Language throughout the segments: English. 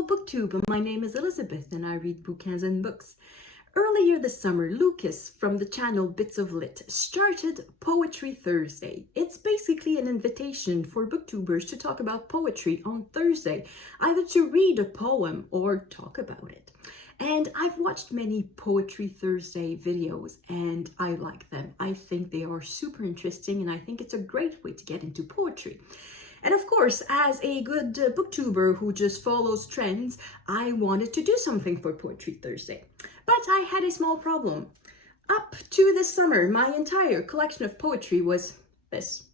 Hello BookTube, my name is Elizabeth and I read bouquins and books. Earlier this summer, Lucas from the channel Bits of Lit started Poetry Thursday. It's basically an invitation for booktubers to talk about poetry on Thursday, either to read a poem or talk about it. And I've watched many Poetry Thursday videos and I like them. I think they are super interesting and I think it's a great way to get into poetry. And of course, as a good booktuber who just follows trends, I wanted to do something for Poetry Thursday. But I had a small problem. Up to this summer, my entire collection of poetry was this.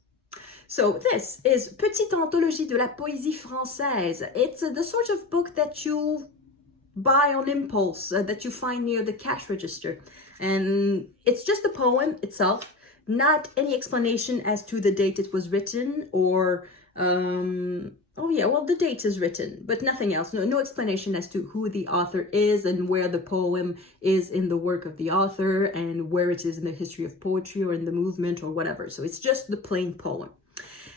So this is Petite Anthology de la Poésie Française. It's the sort of book that you buy on impulse, that you find near the cash register. And it's just the poem itself, not any explanation as to the date it was written or oh yeah, well, the date is written, but nothing else. No explanation as to who the author is and where the poem is in the work of the author and where it is in the history of poetry or in the movement or whatever. So it's just the plain poem.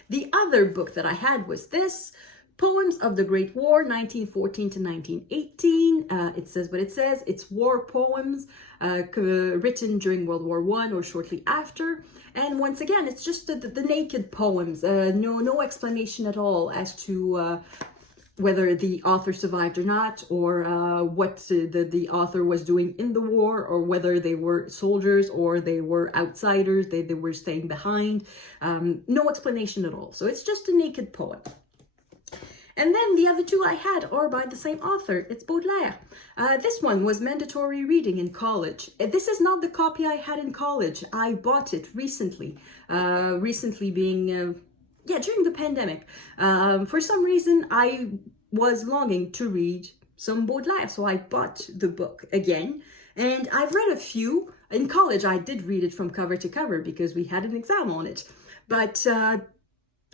The other book that I had was this, Poems of the Great War, 1914 to 1918. It says what it says. It's war poems written during World War I or shortly after. And once again, it's just the naked poems. No explanation at all as to whether the author survived or not, or what the author was doing in the war, or whether they were soldiers or they were outsiders, they were staying behind. No explanation at all. So it's just a naked poem. And then the other two I had are by the same author. It's Baudelaire. This one was mandatory reading in college. This is not the copy I had in college. I bought it recently. Recently being, during the pandemic. For some reason, I was longing to read some Baudelaire. So I bought the book again. And I've read a few. In college, I did read it from cover to cover because we had an exam on it. But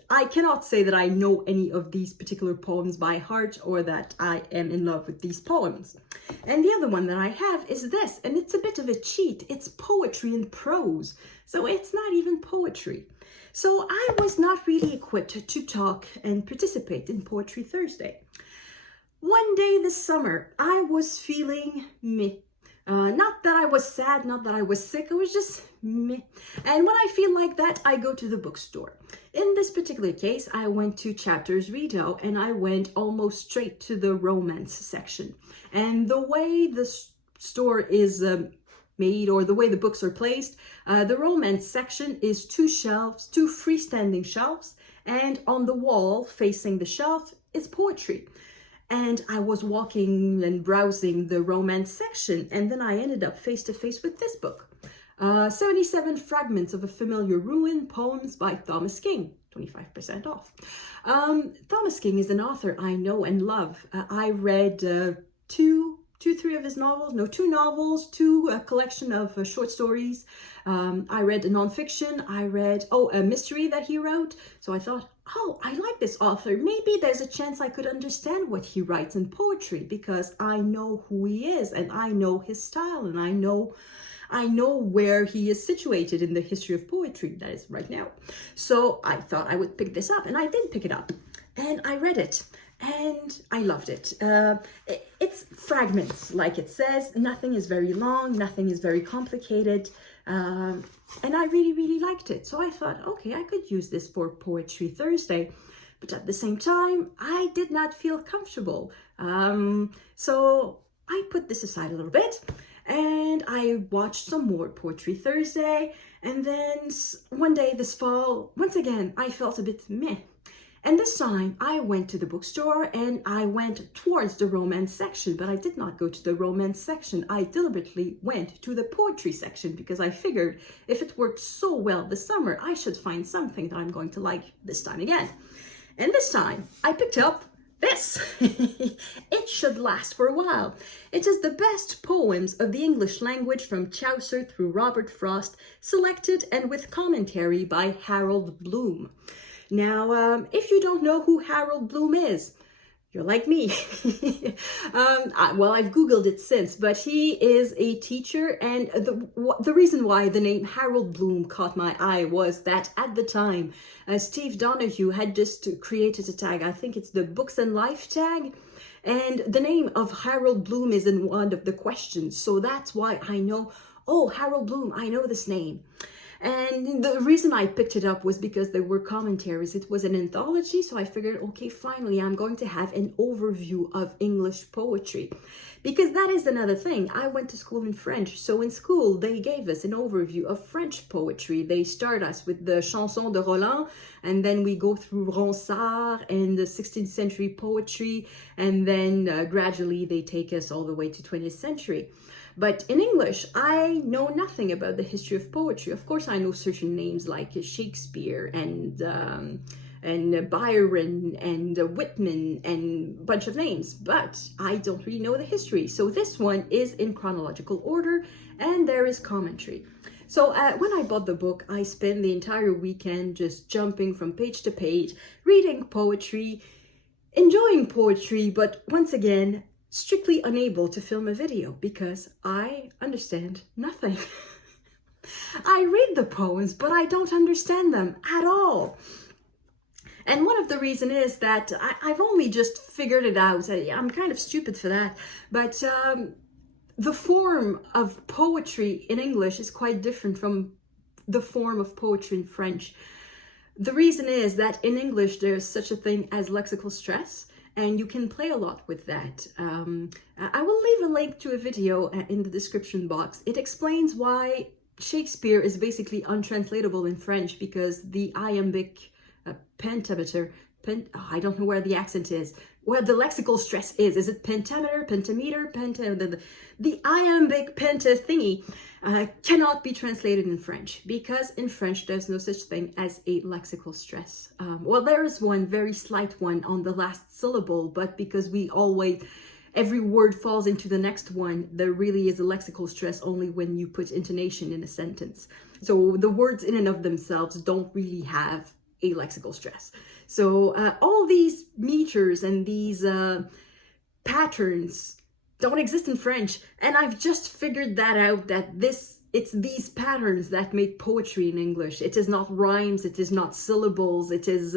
I cannot say that I know any of these particular poems by heart or that I am in love with these poems. And the other one that I have is this, and it's a bit of a cheat. It's poetry in prose, so it's not even poetry. So I was not really equipped to talk and participate in Poetry Thursday. One day this summer, I was feeling meh. Not that I was sad, not that I was sick, I was just meh. And when I feel like that, I go to the bookstore. In this particular case, I went to Chapters Rideau and I went almost straight to the romance section. And the way the store is made, or the way the books are placed, the romance section is two shelves, two freestanding shelves, and on the wall facing the shelf is poetry. And I was walking and browsing the romance section, and then I ended up face to face with this book. 77 Fragments of a Familiar Ruin, Poems by Thomas King, 25% off. Thomas King is an author I know and love. I read three of his novels, two novels, a collection of short stories. I read a nonfiction. I read, a mystery that he wrote. So I thought, oh, I like this author. Maybe there's a chance I could understand what he writes in poetry because I know who he is and I know his style and I know where he is situated in the history of poetry, that is right now. So I thought I would pick this up, and I did pick it up and I read it. And I loved it. It's fragments, like it says. Nothing is very long, nothing is very complicated. And I really, really liked it. So I thought, okay, I could use this for Poetry Thursday. But at the same time, I did not feel comfortable. So I put this aside a little bit. And I watched some more Poetry Thursday. And then one day this fall, once again, I felt a bit meh. And this time I went to the bookstore and I went towards the romance section, but I did not go to the romance section. I deliberately went to the poetry section because I figured if it worked so well this summer, I should find something that I'm going to like this time again. And this time I picked up this. It should last for a while. It is the best poems of the English language from Chaucer through Robert Frost, selected and with commentary by Harold Bloom. Now, if you don't know who Harold Bloom is, you're like me. Well, I've Googled it since, but he is a teacher, and the reason why the name Harold Bloom caught my eye was that at the time, Steve Donahue had just created a tag. I think it's the Books and Life tag, And the name of Harold Bloom is in one of the questions. So that's why I know, oh, Harold Bloom, I know this name. And the reason I picked it up was because there were commentaries. It was an anthology, so I figured, okay, finally, I'm going to have an overview of English poetry. Because that is another thing. I went to school in French, so in school, they gave us an overview of French poetry. They start us with the Chanson de Roland, and then we go through Ronsard and the 16th century poetry, and then gradually they take us all the way to 20th century. But in English, I know nothing about the history of poetry. Of course, I know certain names like Shakespeare and Byron and Whitman and a bunch of names, but I don't really know the history. So this one is in chronological order, and there is commentary. So when I bought the book, I spent the entire weekend just jumping from page to page, reading poetry, enjoying poetry, but once again, strictly unable to film a video because I understand nothing. I read the poems, but I don't understand them at all. And one of the reasons is that I've only just figured it out. I'm kind of stupid for that. But the form of poetry in English is quite different from the form of poetry in French. The reason is that in English, there's such a thing as lexical stress. And you can play a lot with that. I will leave a link to a video in the description box. It explains why Shakespeare is basically untranslatable in French because the iambic pentameter, I don't know where the accent is, where the lexical stress is. Is it pentameter, pentameter, the iambic penta thingy cannot be translated in French because in French there's no such thing as a lexical stress. Well, there is one very slight one on the last syllable, but because every word falls into the next one, there really is a lexical stress only when you put intonation in a sentence. So the words in and of themselves don't really have a lexical stress. So all these meters and these patterns don't exist in French, and I've just figured that out, that it's these patterns that make poetry in English. It is not rhymes, it is not syllables, it is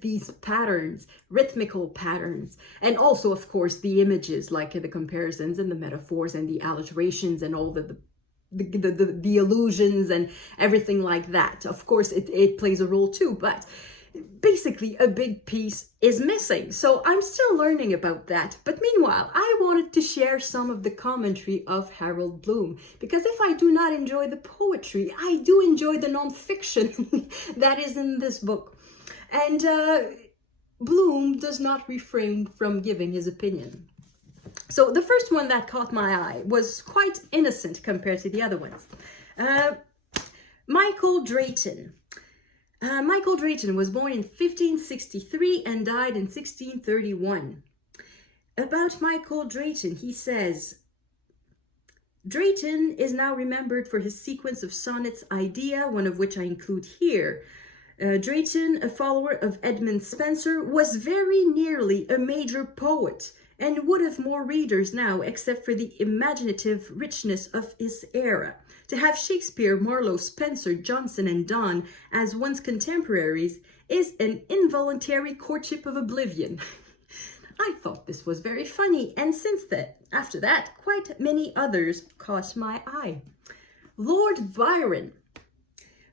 these patterns, rhythmical patterns, and also of course the images, like the comparisons and the metaphors and the alliterations and all the allusions and everything like that. Of course it plays a role too, but basically a big piece is missing. So I'm still learning about that. But meanwhile, I wanted to share some of the commentary of Harold Bloom, because if I do not enjoy the poetry, I do enjoy the nonfiction that is in this book. And Bloom does not refrain from giving his opinion. So the first one that caught my eye was quite innocent compared to the other ones. Michael Drayton. Michael Drayton was born in 1563 and died in 1631. About Michael Drayton, he says, Drayton is now remembered for his sequence of sonnets Idea, one of which I include here. Drayton, a follower of Edmund Spenser, was very nearly a major poet and would have more readers now except for the imaginative richness of his era. To have Shakespeare, Marlowe, Spenser, Johnson, and Donne as one's contemporaries is an involuntary courtship of oblivion. I thought this was very funny, and after that, quite many others caught my eye. Lord Byron.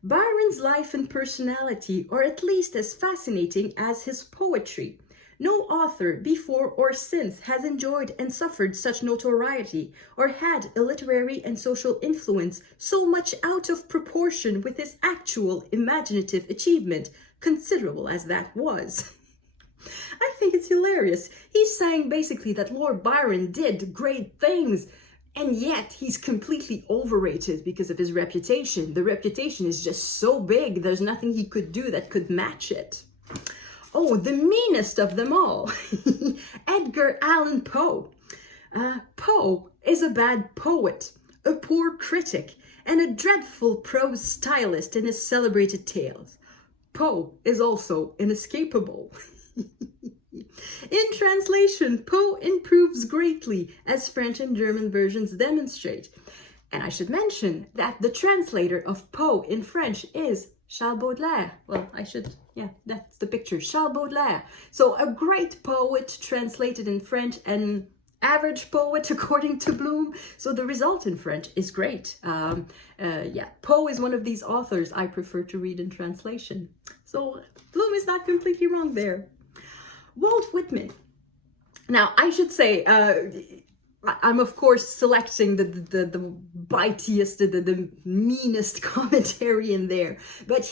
Byron's life and personality are at least as fascinating as his poetry. No author before or since has enjoyed and suffered such notoriety or had a literary and social influence so much out of proportion with his actual imaginative achievement, considerable as that was. I think it's hilarious. He's saying basically that Lord Byron did great things, and yet he's completely overrated because of his reputation. The reputation is just so big, there's nothing he could do that could match it. Oh, the meanest of them all, Edgar Allan Poe. Poe is a bad poet, a poor critic, and a dreadful prose stylist in his celebrated tales. Poe is also inescapable. In translation, Poe improves greatly, as French and German versions demonstrate. And I should mention that the translator of Poe in French is Charles Baudelaire. Well, yeah, that's the picture. Charles Baudelaire. So a great poet translated in French, and average poet according to Bloom. So the result in French is great. Yeah, Poe is one of these authors I prefer to read in translation. So Bloom is not completely wrong there. Walt Whitman. Now, I should say, I'm of course selecting the bitiest, the meanest commentary in there, but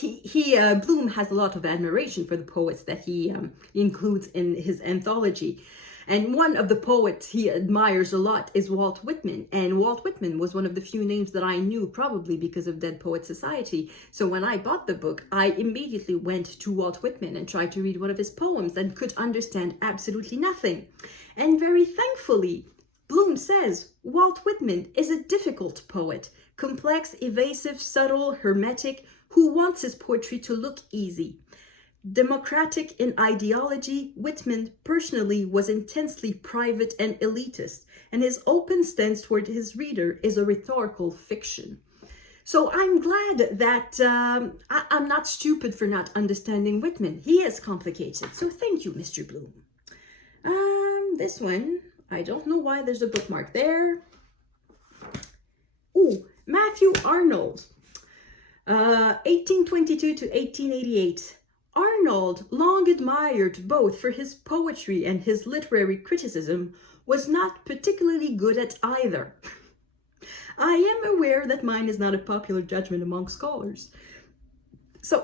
Bloom has a lot of admiration for the poets that he includes in his anthology. And one of the poets he admires a lot is Walt Whitman. And Walt Whitman was one of the few names that I knew, probably because of Dead Poets Society. So when I bought the book, I immediately went to Walt Whitman and tried to read one of his poems and could understand absolutely nothing. And very thankfully, Bloom says Walt Whitman is a difficult poet, complex, evasive, subtle, hermetic, who wants his poetry to look easy. Democratic in ideology, Whitman personally was intensely private and elitist, and his open stance toward his reader is a rhetorical fiction. So I'm glad that I'm not stupid for not understanding Whitman. He is complicated. So thank you, Mr. Bloom. This one, I don't know why there's a bookmark there. Oh, Matthew Arnold, 1822 to 1888. Arnold, long admired both for his poetry and his literary criticism, was not particularly good at either. I am aware that mine is not a popular judgment among scholars. So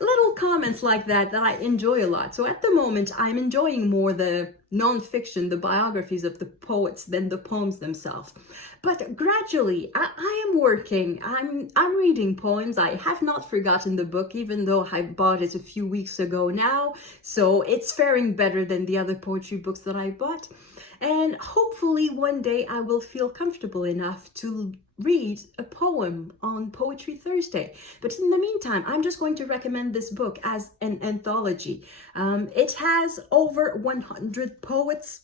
little comments like that I enjoy a lot. So at the moment, I'm enjoying more the non-fiction, the biographies of the poets than the poems themselves. But gradually, I am working. I'm reading poems. I have not forgotten the book, even though I bought it a few weeks ago now. So it's faring better than the other poetry books that I bought. And hopefully one day I will feel comfortable enough to read a poem on Poetry Thursday. But in the meantime, I'm just going to recommend this book as an anthology. It has over 100 poets.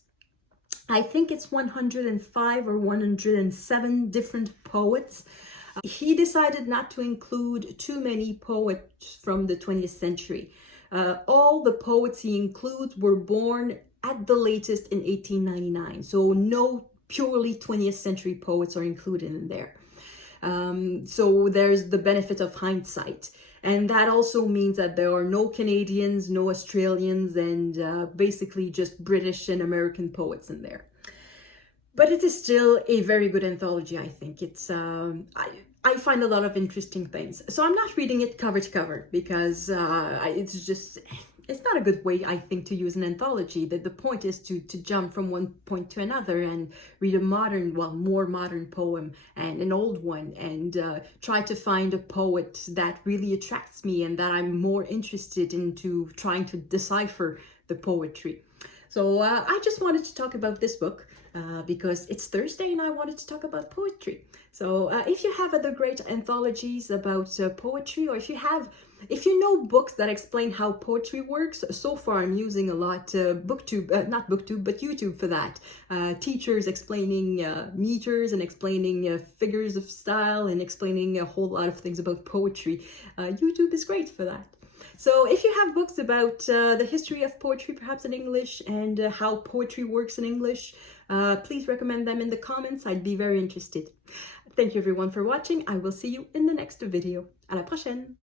I think it's 105 or 107 different poets. He decided not to include too many poets from the 20th century. All the poets he includes were born at the latest in 1899. So no purely 20th century poets are included in there. So there's the benefit of hindsight. And that also means that there are no Canadians, no Australians, and basically just British and American poets in there. But it is still a very good anthology, I think. It's I find a lot of interesting things. So I'm not reading it cover to cover because it's not a good way, I think, to use an anthology. The point is to jump from one point to another and read a more modern poem and an old one, and try to find a poet that really attracts me and that I'm more interested into trying to decipher the poetry. So I just wanted to talk about this book because it's Thursday and I wanted to talk about poetry. So if you have other great anthologies about poetry, or if you know books that explain how poetry works, so far I'm using a lot not BookTube, but YouTube for that. Teachers explaining meters and explaining figures of style and explaining a whole lot of things about poetry. YouTube is great for that. So if you have books about the history of poetry, perhaps in English, and how poetry works in English, please recommend them in the comments. I'd be very interested. Thank you everyone for watching. I will see you in the next video. À la prochaine!